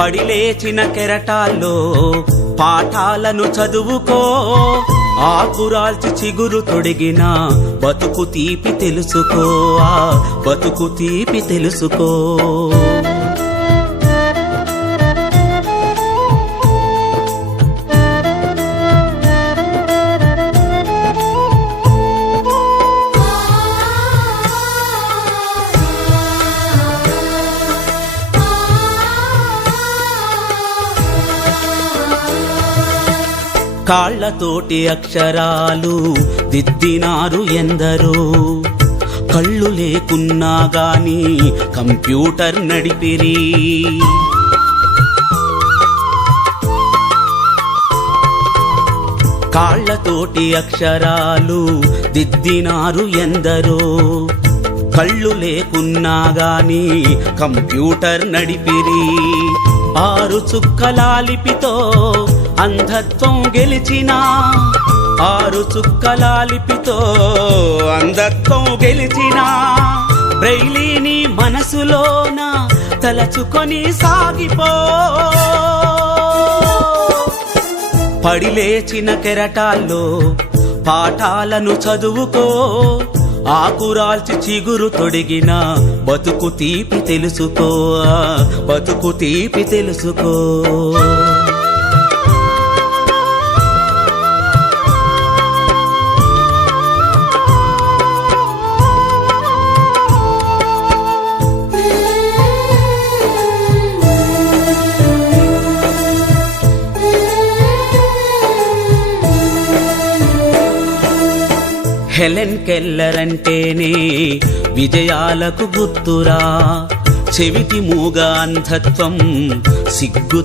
పడిలేచిన కెరటాల్లో పాఠాలను చదువుకో, ఆకురాల్చి చిగురు తొడిగిన బతుకు తీపి తెలుసుకో, ఆ బతుకు తీపి తెలుసుకో. కాళ్లతోటి అక్షరాలు దిద్దినారు ఎందరో, కళ్ళు లేకున్నా గాని కంప్యూటర్ నడిపిరి. కాళ్లతోటి అక్షరాలు దిద్దినారు ఎందరో, కళ్ళు లేకున్నా గాని కంప్యూటర్ నడిపిరి. 6 చుక్కలాలిపితో అంధత్వం గెలిచిన, 6 చుక్కలాలిపితో అంధత్వం గెలిచిన బ్రెయిలీని మనసులోన తలచుకొని సాగిపో. పడిలేచిన కెరటాల్లో పాఠాలను చదువుకో, ఆకురాల్చి చిగురు తొడిగిన బతుకు తీపి తెలుసుకో, బతుకు తీపి తెలుసుకో. హెలెన్ కెల్లర్ అంటేనే విజయాలకు గుర్తురా, చెవిటి మూగ అంధత్వం సిగ్గుతో